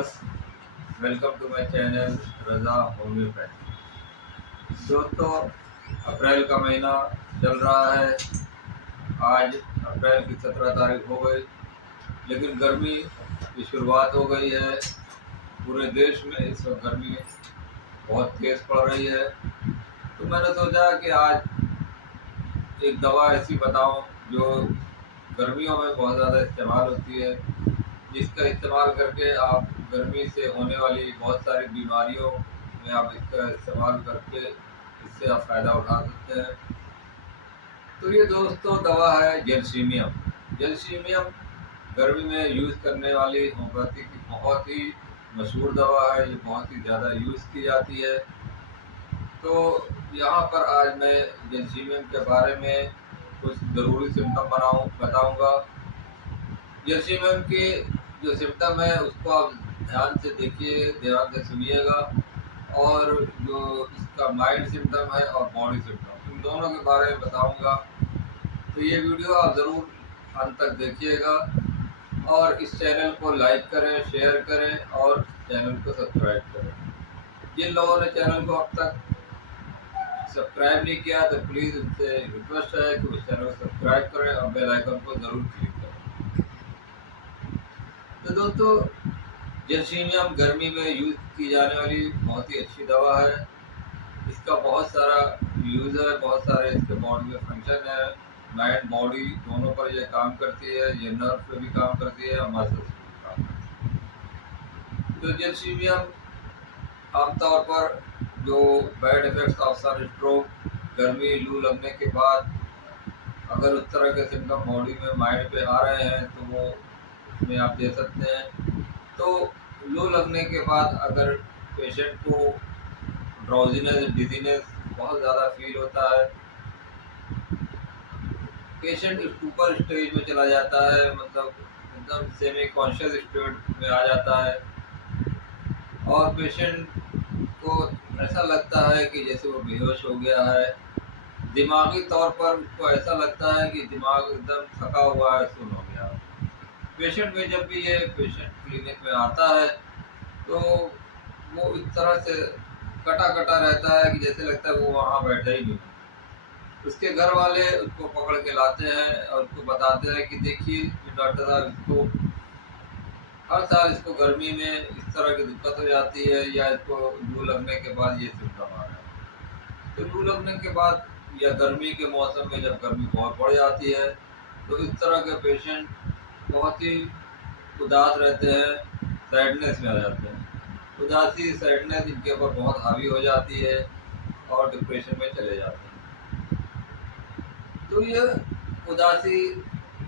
Viewers, welcome to my channel Raza homeopathy. दोस्तों, April का महीना चल रहा है। आज अप्रैल की 17 तारीख हो गई, लेकिन गर्मी की शुरुआत हो गई है। पूरे देश में इस वक्त गर्मी बहुत तेज़ पड़ रही है। तो मैंने सोचा कि आज एक दवा ऐसी बताऊं जो गर्मियों में बहुत ज़्यादा इस्तेमाल होती है, जिसका इस्तेमाल करके आप गर्मी से होने वाली बहुत सारी बीमारियों में आप इसका इस्तेमाल करके इससे आप फ़ायदा उठा सकते हैं। तो ये दोस्तों दवा है जैल्सीमियम। जैल्सीमियम गर्मी में यूज़ करने वाली होम्योपैथी की बहुत ही मशहूर दवा है। ये बहुत ही ज़्यादा यूज़ की जाती है। तो यहाँ पर आज मैं जैल्सीमियम के बारे में कुछ ज़रूरी सिम्टम बताऊँगा। जैल्सीमियम के जो सिम्टम है उसको आप ध्यान से देखिए, ध्यान से सुनिएगा, और जो इसका माइल्ड सिम्टम है और बॉडी सिम्टम, इन दोनों के बारे में बताऊंगा। तो ये वीडियो आप ज़रूर अंत तक देखिएगा और इस चैनल को लाइक करें, शेयर करें और चैनल को सब्सक्राइब करें। जिन लोगों ने चैनल को अब तक सब्सक्राइब नहीं किया तो प्लीज़ उनसे रिक्वेस्ट है कि उस चैनल को सब्सक्राइब करें और बेल आइकन को ज़रूर क्लिक करें। तो दोस्तों, जैल्सीमियम गर्मी में यूज़ की जाने वाली बहुत ही अच्छी दवा है। इसका बहुत सारा यूज़ है, बहुत सारे इसके बॉडी में फंक्शन है। माइंड बॉडी दोनों पर ये काम करती है। ये नर्व पे भी काम करती है और मसल्स पे भी काम करती है। तो जैल्सीमियम आमतौर पर जो bad effects of sun stroke, गर्मी लू लगने के बाद अगर उस तरह के सिम्टम बॉडी में माइंड पे आ रहे हैं तो वो उसमें आप दे सकते हैं। तो लू लगने के बाद अगर पेशेंट को ड्राउजीनेस, डिजीनेस बहुत ज़्यादा फील होता है, पेशेंट सुपर स्टेज में चला जाता है, मतलब एकदम सेमी कॉन्शियस स्टेट में आ जाता है, और पेशेंट को ऐसा लगता है कि जैसे वो बेहोश हो गया है। दिमागी तौर पर उसको ऐसा लगता है कि दिमाग एकदम थका हुआ है, सुन्न हो गया। पेशेंट में जब भी ये पेशेंट क्लिनिक में आता है तो वो इस तरह से कटा कटा रहता है कि जैसे लगता है वो वहाँ बैठा ही नहीं। उसके घर वाले उसको पकड़ के लाते हैं और उसको बताते हैं कि देखिए डॉक्टर साहब, इसको हर साल इसको गर्मी में इस तरह की दिक्कत हो जाती है, या इसको लू लगने के बाद ये सिम्टम आ रहा है। तो लू लगने के बाद या गर्मी के मौसम में जब गर्मी बहुत बढ़ जाती है तो इस तरह के पेशेंट बहुत ही उदास रहते हैं, सैडनेस में आ जाते हैं। उदासी, सैडनेस इनके ऊपर बहुत हावी हो जाती है और डिप्रेशन में चले जाते हैं। तो ये उदासी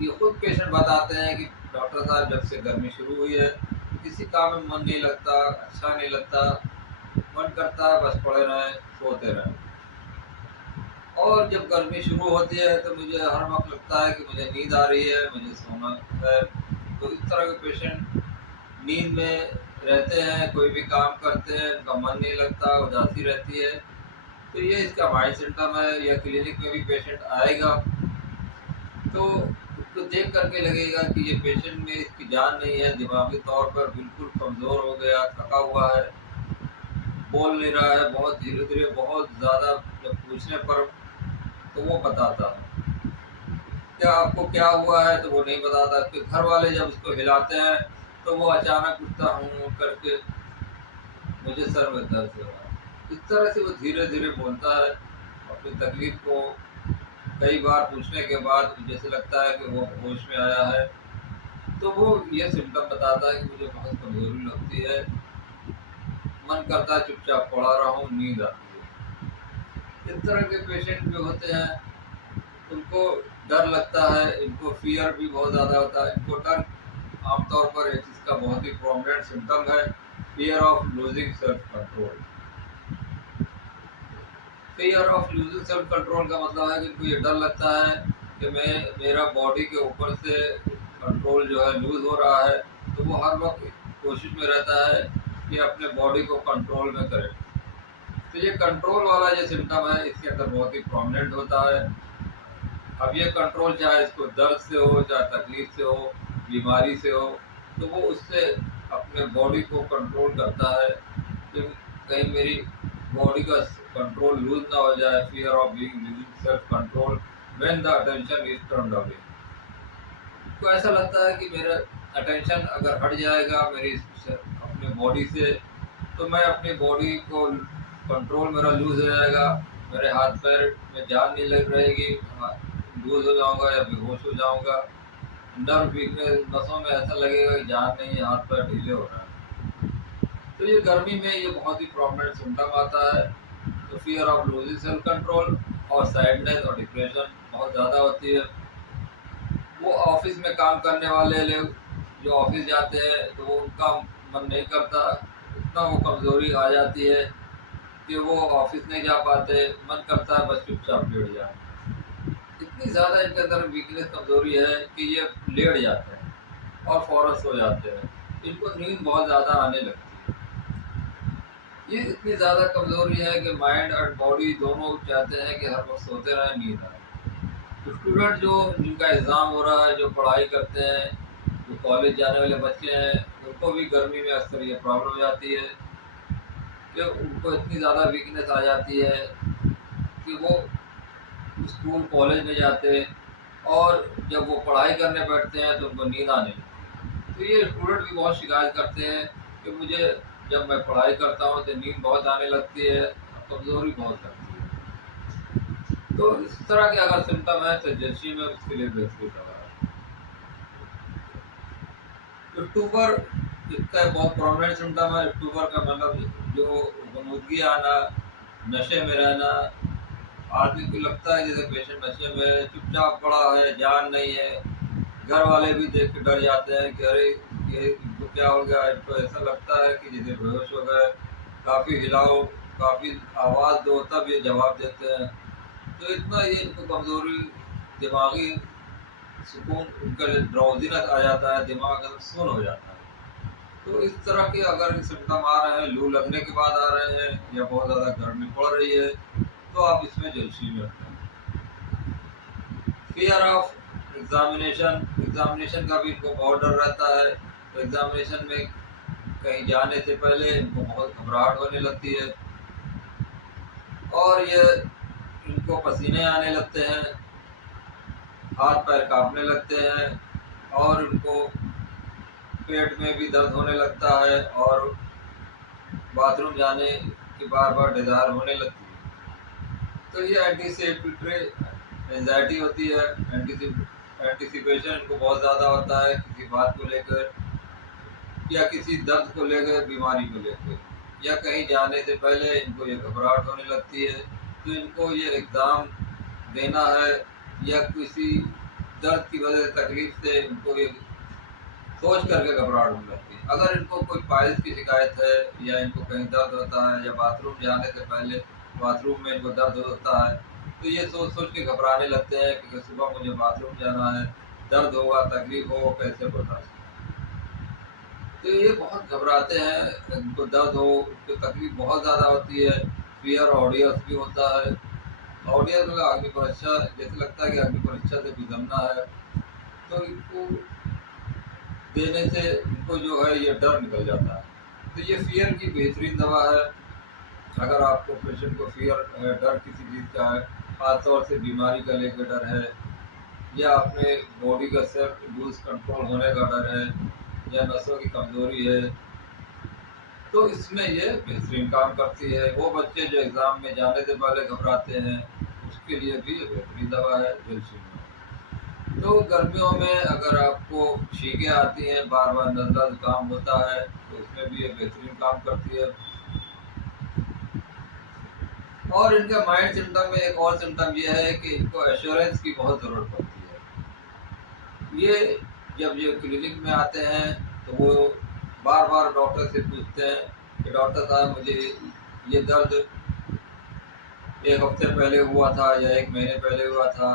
ये खुद पेशेंट बताते हैं कि डॉक्टर साहब, जब से गर्मी शुरू हुई है किसी काम में मन नहीं लगता, अच्छा नहीं लगता, मन करता है बस पड़े रहें, सोते रहें। और जब गर्मी शुरू होती है तो मुझे हर वक्त लगता है कि मुझे नींद आ रही है, मुझे सोना है। तो इस तरह के पेशेंट नींद में रहते हैं, कोई भी काम करते हैं उनका मन नहीं लगता, उदासी रहती है। तो ये इसका माइल्ड सिम्टम है। या क्लिनिक में भी पेशेंट आएगा तो उसको देख करके लगेगा कि ये पेशेंट में इसकी जान नहीं है, दिमागी तौर पर बिल्कुल कमज़ोर हो गया, थका हुआ है, बोल नहीं रहा है, बहुत धीरे धीरे, बहुत ज़्यादा। जब पूछने पर तो वो बताता है क्या आपको क्या हुआ है, तो वो नहीं बताता। उसके घर वाले जब उसको हिलाते हैं तो वो अचानक उठता हूँ करके, मुझे सर में दर्द हो रहा है। इस तरह से वो धीरे धीरे बोलता है अपनी तकलीफ को। कई बार पूछने के बाद जैसे लगता है कि वो होश में आया है, तो वो ये सिम्टम बताता है कि मुझे बहुत कमज़ोरी लगती है, मन करता है चुपचाप पड़ा रहा हूँ, नींद आती है। इस तरह के पेशेंट जो होते हैं उनको डर लगता है, इनको फियर भी बहुत ज़्यादा होता है। इनको डर आमतौर पर एक चीज़ का बहुत ही प्रोमिनेंट सिम्टम है, fear of losing self control. Fear of losing self control का मतलब है कि इनको ये डर लगता है कि मेरा बॉडी के ऊपर से कंट्रोल जो है लूज़ हो रहा है। तो वो हर वक्त कोशिश में रहता है कि अपने बॉडी को कंट्रोल में करे। तो ये कंट्रोल वाला जो सिम्टम है इसके अंदर बहुत ही प्रोमिनेंट होता है। अब ये कंट्रोल चाहे इसको दर्द से हो, चाहे तकलीफ से हो, बीमारी से हो, तो वो उससे अपने बॉडी को कंट्रोल करता है कि कहीं मेरी बॉडी का कंट्रोल लूज ना हो जाए। Fear of being losing self control when the attention is turned away. तो ऐसा लगता है कि मेरा अटेंशन अगर हट जाएगा मेरी अपने बॉडी से, तो मैं अपनी बॉडी को कंट्रोल मेरा लूज हो जाएगा, मेरे हाथ पैर में जान नहीं लग रहेगी, लूज हो जाऊंगा या बेहोश हो जाऊंगा। नर्व वीकनेस, नसों में ऐसा लगेगा कि जान नहीं है, हाथ पैर ढीले हो रहा है। तो ये गर्मी में ये बहुत ही प्रॉमिनेंट सिम्टम आता है। तो fear of losing self control और सैडनेस और डिप्रेशन बहुत ज़्यादा होती है। वो ऑफिस में काम करने वाले लोग जो ऑफिस जाते हैं तो वो उनका मन नहीं करता, इतना वो कमज़ोरी आ जाती है कि वो ऑफिस नहीं जा पाते, मन करता है बस चुपचाप लेट जाए। इतनी ज़्यादा इनके अंदर वीकनेस कमज़ोरी है कि ये लेट जाते हैं और फ़ौरन सो जाते हैं। इनको नींद बहुत ज़्यादा आने लगती है। ये इतनी ज़्यादा कमज़ोरी है कि माइंड और बॉडी दोनों चाहते हैं कि हर वक्त सोते रहें, नींद आए। स्टूडेंट जो जिनका एग्ज़ाम हो रहा है, जो पढ़ाई करते हैं, जो कॉलेज जाने वाले बच्चे हैं, उनको भी गर्मी में अक्सर ये प्रॉब्लम हो जाती है कि उनको इतनी ज़्यादा वीकनेस आ जाती है कि वो स्कूल कॉलेज में जाते और जब वो पढ़ाई करने बैठते हैं तो उनको नींद आने लगती है। तो ये स्टूडेंट भी बहुत शिकायत करते हैं कि मुझे जब मैं पढ़ाई करता हूँ तो नींद बहुत आने लगती है, कमज़ोरी बहुत लगती है। तो इस तरह के अगर सिम्टम है तो जर्सी में उसके लिए बेहतरीन दवा है। अक्टूबर इसका बहुत प्रोमिनेंट सिम्टम है। अक्टूबर का मतलब जो गमूदगी आना, नशे में रहना, आदमी को लगता है जैसे पेशेंट नशे में चुपचाप पड़ा है, जान नहीं है। घर वाले भी देख के डर जाते हैं कि अरे ये इनको क्या हो गया। इनको ऐसा लगता है कि जैसे बेहोश हो गए, काफ़ी हिलाओ, काफ़ी आवाज़ दो तब ये जवाब देते हैं। तो इतना ये इनको कमज़ोरी, दिमागी सुकून, उनका ड्राउजीनेस आ जाता है, दिमाग एकदम सुन्न हो जाता है। तो इस तरह के अगर सिम्टम आ रहे हैं, लू लगने के बाद आ रहे हैं या बहुत ज़्यादा गर्मी पड़ रही है, तो आप इसमें जलसी में रखें। फियर ऑफ एग्जामिनेशन, एग्जामिनेशन का भी इनको बहुत डर रहता है। तो एग्जामिनेशन में कहीं जाने से पहले इनको बहुत घबराहट होने लगती है और ये इनको पसीने आने लगते हैं, हाथ पैर कांपने लगते हैं और उनको पेट में भी दर्द होने लगता है और बाथरूम जाने की बार बार डिज़ायर होने लगती है। तो ये एंटीसिपेटरी एंजाइटी होती है। एंटीसिपेशन इनको बहुत ज़्यादा होता है किसी बात को लेकर या किसी दर्द को लेकर, बीमारी को लेकर, या कहीं जाने से पहले इनको ये घबराहट होने लगती है। तो इनको ये एग्ज़ाम देना है या किसी दर्द की वजह से, तकलीफ से इनको ये सोच करके घबराहट होने लगती है। अगर इनको कोई पाइल्स की शिकायत है या इनको कहीं दर्द होता है या बाथरूम जाने से पहले बाथरूम में इनको दर्द होता है, तो ये सोच सोच के घबराने लगते हैं कि सुबह मुझे बाथरूम जाना है, दर्द होगा, तकलीफ हो, कैसे बर्दाश्त। तो ये बहुत घबराते हैं, इनको दर्द हो, उनको तकलीफ बहुत ज़्यादा होती है। फियर ऑडियस भी होता है। ऑडियस मतलब अग्नि परीक्षा, जैसे लगता है कि अग्नि परीक्षा से गुजरना है, तो इनको देने से इनको जो है ये डर निकल जाता है। तो ये फियर की बेहतरीन दवा है। अगर आपको पेशेंट को फियर है, डर किसी चीज़ का है, खासतौर से बीमारी का लेकर डर है या अपने बॉडी का सेल्फ लूज कंट्रोल होने का डर है या नसों की कमज़ोरी है, तो इसमें ये बेहतरीन काम करती है। वो बच्चे जो एग्ज़ाम में जाने से पहले घबराते हैं, उसके लिए भी ये बेहतरीन दवा है जलशीन। तो गर्मियों में अगर आपको छींकें आती हैं, बार बार नज़ला ज़ुकाम होता है, तो इसमें भी ये बेहतरीन काम करती है। और इनका माइल्ड सिम्टम में एक और सिम्टम ये है कि इनको एश्योरेंस की बहुत ज़रूरत पड़ती है। ये जब ये क्लिनिक में आते हैं तो वो बार बार डॉक्टर से पूछते हैं कि डॉक्टर साहब मुझे ये दर्द 1 हफ्ते पहले हुआ था या 1 महीने पहले हुआ था,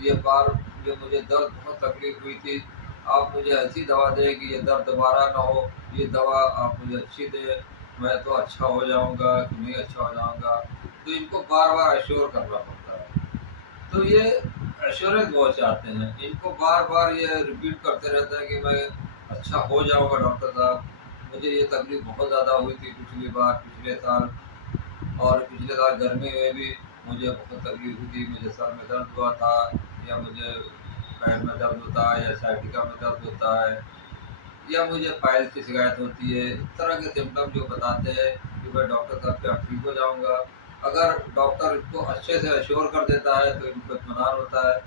ये बार जो मुझे दर्द बहुत तकलीफ हुई थी, आप मुझे ऐसी दवा दें कि ये दर्द दोबारा ना हो, ये दवा आप मुझे अच्छी दें, मैं तो अच्छा हो जाऊंगा कि नहीं अच्छा हो जाऊंगा। तो इनको बार बार एश्योर करना पड़ता है। तो ये एश्योरेंस बहुत चाहते हैं, इनको बार बार ये रिपीट करते रहते हैं कि मैं अच्छा हो जाऊंगा डॉक्टर साहब, मुझे ये तकलीफ़ बहुत ज़्यादा हुई थी पिछले साल, और पिछले साल गर्मी में भी मुझे बहुत तकलीफ़ हुई थी। मुझे सर में दर्द हुआ था, या मुझे पैर में दर्द होता है, या साइटिका में दर्द होता है, या मुझे पाइल्स की शिकायत होती है। इस तरह के सिम्पटम जो बताते हैं कि मैं डॉक्टर साहब के यहाँ ठीक हो जाऊँगा। अगर डॉक्टर इसको अच्छे से एश्योर कर देता है तो इनको इत्मीनान होता है।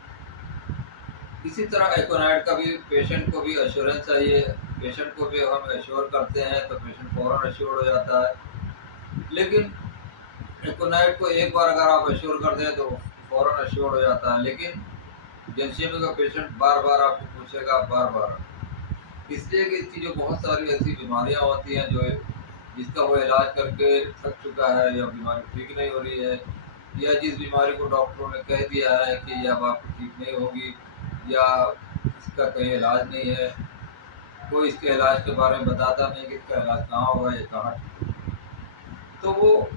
इसी तरह एकोनाइट का भी पेशेंट को भी एश्योरेंस चाहिए। पेशेंट को भी हम एश्योर करते हैं तो पेशेंट फ़ौरन एश्योर्ड हो जाता है। लेकिन एकोनाइट को एक बार अगर आप एश्योर कर दें तो फ़ौरन एश्योर्ड हो जाता है। लेकिन जैल्शियमी का पेशेंट बार-बार आपको पूछेगा, बार-बार, इसलिए कि इसकी जो बहुत सारी ऐसी बीमारियां होती हैं जो जिसका वो इलाज करके थक चुका है, या बीमारी ठीक नहीं हो रही है, या जिस बीमारी को डॉक्टरों ने कह दिया है कि ये अब आपकी ठीक नहीं होगी, या इसका कहीं इलाज नहीं है, कोई इसके इलाज के बारे में बताता नहीं कि इसका इलाज कहाँ होगा या कहाँ ठीक होगा। तो वो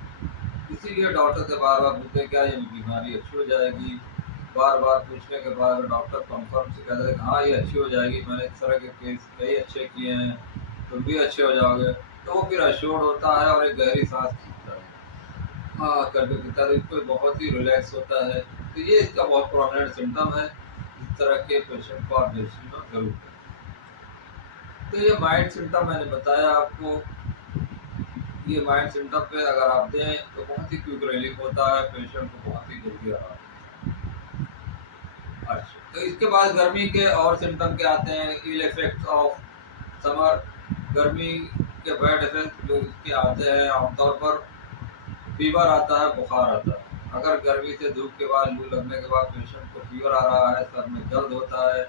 इसीलिए डॉक्टर से बार बार पूछते हैं क्या ये बीमारी अच्छी हो जाएगी। बार बार पूछने के बाद डॉक्टर कंफर्म से कहते हैं कि हाँ ये अच्छी हो जाएगी, मैंने इस तरह के केस कई अच्छे किए हैं, तुम भी अच्छे हो जाओगे। तो वो फिर अश्योर्ड होता है और एक गहरी सांस खींचता है, हाँ करके पीता है, तो इसको बहुत ही रिलैक्स होता है। तो ये इसका बहुत प्रोमिनेंट सिम्टम है। इस तरह के पेशेंट को आप जरूर करें। तो ये माइल्ड सिम्टम मैंने बताया आपको। ये माइल्ड सिम्टम पे अगर आप दें तो बहुत ही क्विक रिलीफ होता है, पेशेंट को बहुत ही जल्दी आराम। अच्छा, तो इसके बाद गर्मी के और सिम्टम क्या आते हैं? Ill effects of summer. गर्मी के बैड इफेक्ट जो इसके आते हैं आमतौर पर फीवर आता है, बुखार आता है। अगर गर्मी से धूप के बाद लू लगने के बाद पेशेंट को फीवर आ रहा है, सर में दर्द होता है,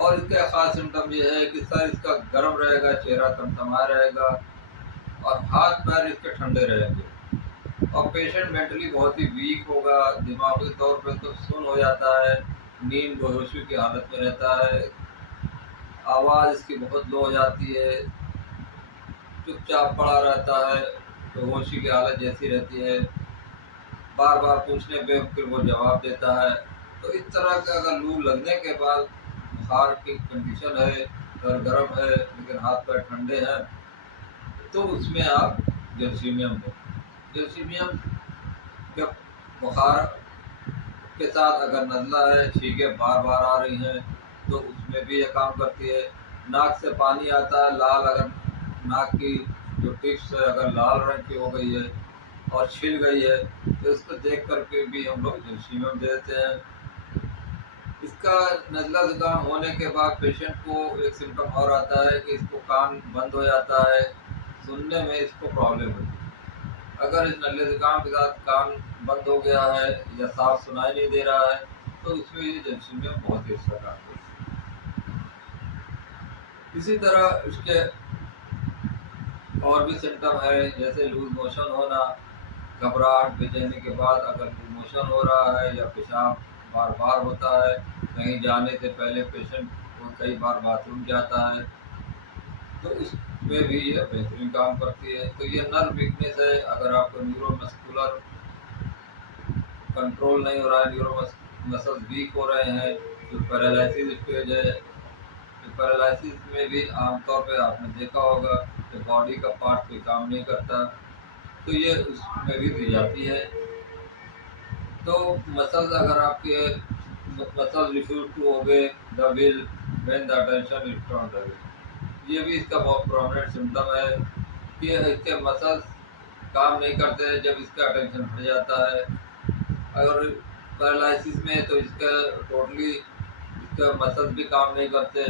और इसका खास सिम्टम ये है कि सर इसका गर्म रहेगा, चेहरा तमतमा रहेगा, और हाथ पैर इसके ठंडे रहेंगे, और पेशेंट मेंटली बहुत ही वीक होगा, दिमागी तौर पे तो सुन्न हो जाता है, नींद बेहोशी की हालत में रहता है, आवाज़ इसकी बहुत लो हो जाती है, चुपचाप पड़ा रहता है, बेहोशी की हालत जैसी रहती है, बार बार पूछने पे फिर वो जवाब देता है। तो इस तरह का अगर लू लगने के बाद बुखार की कंडीशन है, सर गर्म है लेकिन हाथ पैर ठंडे हैं, तो उसमें आप जैल्शियम दें। जैल्शियम के बुखार के साथ अगर नज़ला है, छींकें बार बार आ रही हैं, तो उसमें भी ये काम करती है। नाक से पानी आता है लाल, अगर नाक की जो टिप्स है अगर लाल रंग की हो गई है और छिल गई है, तो इसको देख करके भी हम लोग जैल्शियम दे देते हैं। इसका नज़ला ज़ुकाम होने के बाद पेशेंट को एक सिम्टम और आता है कि इसको कान बंद हो जाता है, सुनने में इसको प्रॉब्लम होती है। अगर इस नज़ले ज़ुकाम के साथ कान बंद हो गया है या साफ सुनाई नहीं दे रहा है, तो इसमें ये जैल्शियम बहुत ही अच्छा काम करता है। इसी तरह इसके और भी सिम्टम है, जैसे लूज मोशन होना, घबराहट, बेचैनी के बाद अगर लूज मोशन हो रहा है, या पेशाब बार बार होता है, कहीं जाने से पहले पेशेंट को कई बार बाथरूम जाता है, तो इसमें भी ये बेहतरीन काम करती है। तो ये नर्व वीकनेस है, अगर आपको न्यूरोमस्कुलर कंट्रोल नहीं हो रहा है, न्यूरोमसल्स वीक हो रहे हैं, जो पैरालिसिस स्टेज है, तो पैरालिसिस में भी आमतौर पे आपने देखा होगा कि बॉडी का पार्ट कोई काम नहीं करता, तो ये उसमें भी दी जाती है। तो मसल्स अगर आपके muscle refuse to obey the will when the attention is from the will, ये भी इसका बहुत प्रोमिनेंट सिम्टम है कि इसके मसल्स काम नहीं करते हैं जब इसका अटेंशन हट जाता है। अगर पैरालिसिस में है तो इसका टोटली इसका मसल्स भी काम नहीं करते,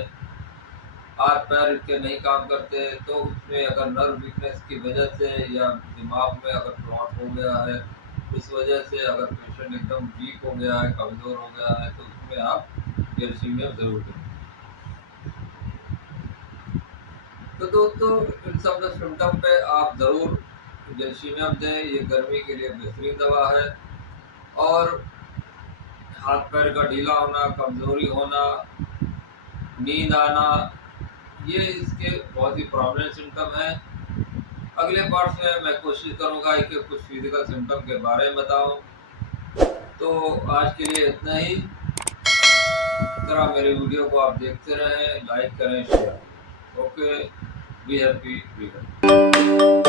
हाथ पैर इसके नहीं काम करते, तो उसमें अगर नर्व वीकनेस की वजह से या दिमाग में अगर क्लॉट हो गया है, उस वजह से अगर पेशेंट एकदम वीक हो गया है, कमज़ोर हो गया है, तो उसमें आप जैल्शियम ज़रूर दें। तो दोस्तों इन सब सिम्टम पे आप ज़रूर जैल्शियम दें, ये गर्मी के लिए बेहतरीन दवा है। और हाथ पैर का ढीला होना, कमज़ोरी होना, नींद आना, ये इसके बहुत ही प्रॉमिनेंट सिम्टम हैं। अगले पार्ट में मैं कोशिश करूंगा कि कुछ फिजिकल सिम्टम के बारे में बताऊं। तो आज के लिए इतना ही। इस तरह मेरे वीडियो को आप देखते रहें, लाइक करें, share. Okay. Be happy, be healthy.